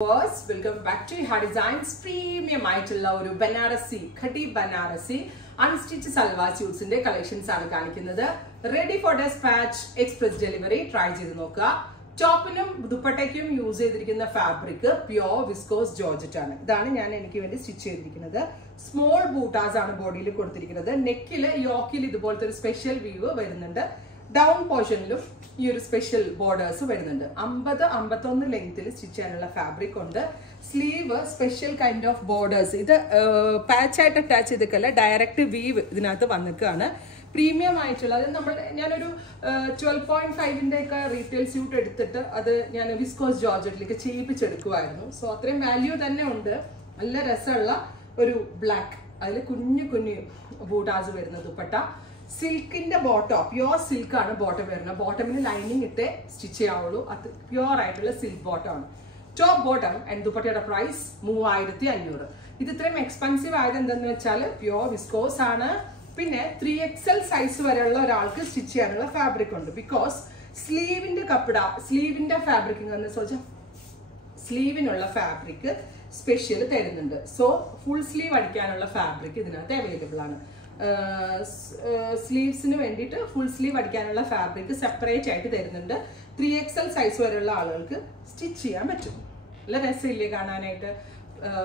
Welcome back to Iha Designs premium ആയിട്ടുള്ള ഒരു ബനാറസി ഖട്ടി ബനാറസി അൺസ്റ്റിച്ച് സൽവാർ സ്യൂട്ട്സിന്റെ കളക്ഷൻസ് ആണ് കാണിക്കുന്നത്. Ready for dispatch express delivery try ചെയ്ത് നോക്കുക. ടോപ്പിനും ദുപ്പട്ടയ്ക്കും യൂസ് ചെയ്തിരിക്കുന്ന ഫാബ്രിക് പ്യോർ വിസ്കോസ് ജോർജറ്റ് ആണ്. ഇതാണ് ഞാൻ എനിക്ക് വേണ്ടി സ്റ്റിച്ച് ചെയ്തിരിക്കുന്നത്. സ്മോൾ ബൂട്ടാസ് ആണ് ബോഡിയിൽ കൊടുത്തിരിക്കുന്നത്. നെക്കില് യോക്കിൽ ഇതുപോലത്തെ ഒരു സ്പെഷ്യൽ വീവ് വരുന്നുണ്ട്. ഡൗൺ പോർഷനിലും ഈ ഒരു സ്പെഷ്യൽ ബോർഡേഴ്സ് വരുന്നുണ്ട്. 50-51 ലെങ്ത്തിൽ സ്റ്റിച്ച് ചെയ്യാനുള്ള ഫാബ്രിക് ഉണ്ട്. Sleeve special kind of borders. ഇത് പാച്ചായിട്ട് അറ്റാച്ച് ചെയ്തിട്ടല്ല, ഡയറക്റ്റ് വീവ് ഇതിനകത്ത് വന്നിട്ടാണ്. പ്രീമിയം ആയിട്ടുള്ള ഞാനൊരു 12.5 ഒക്കെ റീറ്റെയിൽ സ്യൂട്ട് എടുത്തിട്ട് അത് ഞാൻ വിസ്കോസ് ജോർജറ്റിലേക്ക് ചെയ്യിപ്പിച്ചെടുക്കുമായിരുന്നു. സോ അത്രയും വാല്യൂ തന്നെ ഉണ്ട്. നല്ല രസമുള്ള ഒരു ബ്ലാക്ക്, അതിൽ കുഞ്ഞു കുഞ്ഞു ബൂട്ടാസ് വരുന്ന ദുപ്പട്ട. സിൽക്കിന്റെ ബോട്ടം, പ്യോർ സിൽക്ക് ആണ് ബോട്ടം വരുന്നത്. ബോട്ടമിന് ലൈനിങ് ഇട്ടേ സ്റ്റിച്ച് ചെയ്യാവുള്ളൂ. അത് പ്യോർ ആയിട്ടുള്ള സിൽക്ക് ബോട്ടം ആണ്. ടോപ്പ് ബോട്ടം ആൻഡ് ദുപ്പട്ടയുടെ പ്രൈസ് 3500. ഇത് ഇത്രയും എക്സ്പെൻസീവ് ആയത് എന്തെന്ന് വെച്ചാൽ പ്യോർ വിസ്കോസ് ആണ്. പിന്നെ 3XL സൈസ് വരെയുള്ള ഒരാൾക്ക് സ്റ്റിച്ച് ചെയ്യാനുള്ള ഫാബ്രിക് ഉണ്ട്. ബിക്കോസ് സ്ലീവിന്റെ സ്ലീവിന്റെ ഫാബ്രിക് എന്ന് വെച്ചാൽ സ്ലീവിനുള്ള ഫാബ്രിക് സ്പെഷ്യൽ തരുന്നുണ്ട്. സോ ഫുൾ സ്ലീവ് അടിക്കാനുള്ള ഫാബ്രിക് ഇതിനകത്ത് അവൈലബിൾ ആണ്. സ്ലീവ്സിന് വേണ്ടിയിട്ട് ഫുൾ സ്ലീവ് അടിക്കാനുള്ള ഫാബ്രിക് സെപ്പറേറ്റ് ആയിട്ട് തരുന്നുണ്ട്. 3XL സൈസ് വരെയുള്ള ആളുകൾക്ക് സ്റ്റിച്ച് ചെയ്യാൻ പറ്റും. നല്ല രസമില്ലേ കാണാനായിട്ട്?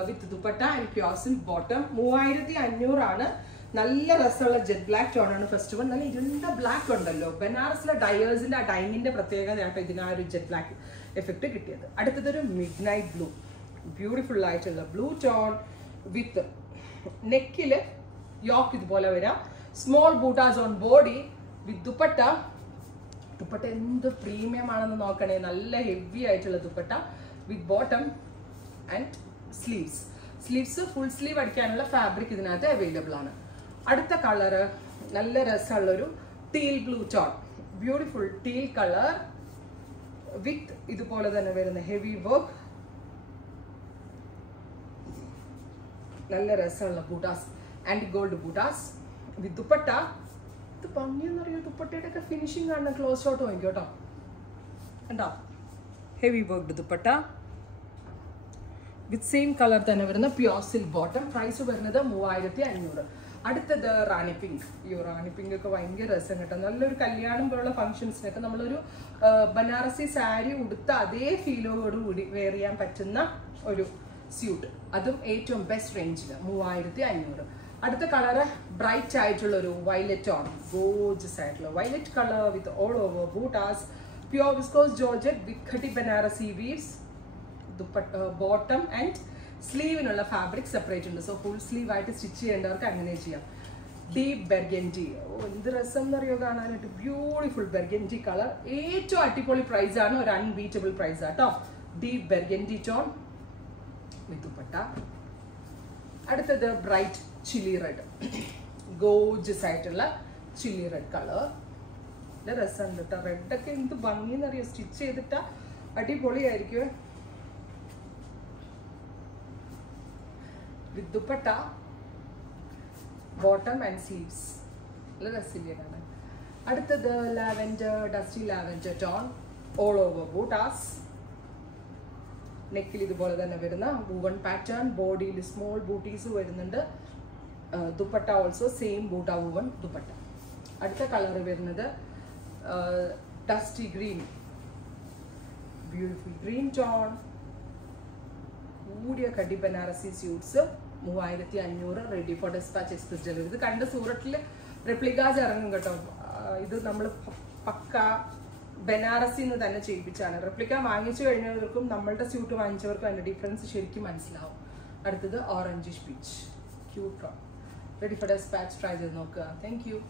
With dupatta and pure silk bottom. 3500 ആണ്. നല്ല രസമുള്ള ജെറ്റ് ബ്ലാക്ക് ടോൺ ആണ്. ഫസ്റ്റ് വൺ നല്ല ഇരുണ്ട ബ്ലാക്ക് ഉണ്ടല്ലോ, ബനാറസിലെ ഡയേഴ്സിന്റെ ആ ഡൈനിന്റെ പ്രത്യേകതയായിട്ട് ഇതിനാ ഒരു ജെറ്റ് ബ്ലാക്ക് എഫക്ട് കിട്ടിയത്. അടുത്തതൊരു മിഡ് നൈറ്റ് ബ്ലൂ, ബ്യൂട്ടിഫുൾ ആയിട്ടുള്ള ബ്ലൂ ടോൺ വിത്ത് നെക്കില് യോക്ക് ഇതുപോലെ വരാം. സ്മോൾ ബൂട്ടാസ് on body with dupatta. Dupatta എന്ത് പ്രീമിയം ആണെന്ന് നോക്കണേ. നല്ല ഹെവി ആയിട്ടുള്ള dupatta with bottom and sleeves. Sleeves full sleeve അടിക്കാനുള്ള ഫാബ്രിക് ഇതിനകത്ത് അവൈലബിൾ ആണ്. അടുത്ത കളറ് നല്ല രസമുള്ളൊരു teal blue tone, beautiful teal colour with ഇതുപോലെ തന്നെ വരുന്ന ഹെവി വർക്ക്. നല്ല രസമുള്ള ബൂട്ടാസ് ആൻഡ് ഗോൾഡ് ബൂട്ടാസ് വിത്ത് ദുപ്പട്ട. ഇത് ഭംഗിയെന്നറിയോ? ദുപ്പട്ടയുടെ ഒക്കെ ഫിനിഷിംഗ് കാണുന്ന ക്ലോസ് ഷോട്ട് നോക്കിക്കോ കേട്ടോ. കണ്ടോ? Heavy worked dupatta with same colour തന്നെ വരുന്ന പ്യോർ സിൽക്ക് ബോട്ടം. പ്രൈസ് വരുന്നത് 3500. അടുത്തത് റാണി പിങ്ക്. ഈ റാണി പിങ്ക് ഒക്കെ ഭയങ്കര രസം കേട്ടോ. നല്ലൊരു കല്യാണം പോലുള്ള ഫംഗ്ഷൻസിനൊക്കെ നമ്മളൊരു ബനാറസി സാരി ഉടുത്ത അതേ ഫീലോട് കൂടി വെയർ ചെയ്യാൻ പറ്റുന്ന ഒരു സ്യൂട്ട്. അതും ഏറ്റവും ബെസ്റ്റ് റേഞ്ചിൽ 3500. അടുത്ത കളറ് ബ്രൈറ്റ് ആയിട്ടുള്ള ഒരു വയലറ്റ് ആണ്. ഗോർജിയസ് ആയിട്ടുള്ള violet colour with all over ബൂട്ടാസ്. Pure viscose georgette with khaddi Banarasi weaves. Dupatta bottom and സ്ലീവിനുള്ള ഫാബ്രിക് സെപ്പറേറ്റ് ഉണ്ട്. സോ ഫുൾ സ്ലീവ് ആയിട്ട് സ്റ്റിച്ച് ചെയ്യേണ്ടവർക്ക് അങ്ങനെ ചെയ്യാം. ഡീപ് ബെർഗൻഡി, എന്ത് രസം എന്നറിയോ കാണാനായിട്ട്. Beautiful burgundy colour. ഏറ്റവും അടിപൊളി പ്രൈസ് ആണ്, ഒരു അൺബീറ്റബിൾ പ്രൈസ് ആട്ടോ. Deep burgundy tone with dupatta. അടുത്തത് ബ്രൈറ്റ് ചില്ലി റെഡ്, ഗോർജിയസ് ആയിട്ടുള്ള ചില്ലി റെഡ് കളർ. നല്ല രസമുണ്ട് കേട്ടോ. റെഡൊക്കെ എന്ത് ഭംഗിയെന്നറിയോ? സ്റ്റിച്ച് ചെയ്തിട്ട അടിപൊളിയായിരിക്കും. With dupatta bottom and sleeves. നല്ല രസമില്ലേ കാണാൻ? അടുത്തത് lavender, dusty lavender tone, all over ബൂട്ടാസ്. നെക്കിൽ ഇതുപോലെ തന്നെ വരുന്ന വൂവൺ പാറ്റേൺ. ബോഡിയിൽ സ്മോൾ ബൂട്ടീസ് വരുന്നുണ്ട്. ദുപ്പട്ട ഓൾസോ സെയിം ബൂട്ട വൂവൺ ദുപ്പട്ട. അടുത്ത കളർ വരുന്നത് dusty green, beautiful green tone. കൂടിയ khaddi Banarasi suits 3500. Ready for dispatch express delivery. ഇത് കണ്ട് സൂറത്തിൽ റെപ്ലിക്കാസ് ഇറങ്ങും കേട്ടോ. ഇത് നമ്മൾ പക്ക ബനാറസിന്ന് തന്നെ ചെയ്യിപ്പിച്ചാണ്. റെപ്ലിക്ക വാങ്ങിച്ചു കഴിഞ്ഞവർക്കും നമ്മളുടെ സ്യൂട്ട് വാങ്ങിച്ചവർക്കും അതിന്റെ ഡിഫറൻസ് ശരിക്കും മനസ്സിലാവും. അടുത്തത് orangish peach, cute tone. Ready for dispatch try ചെയ്ത് നോക്കുക. Thank U.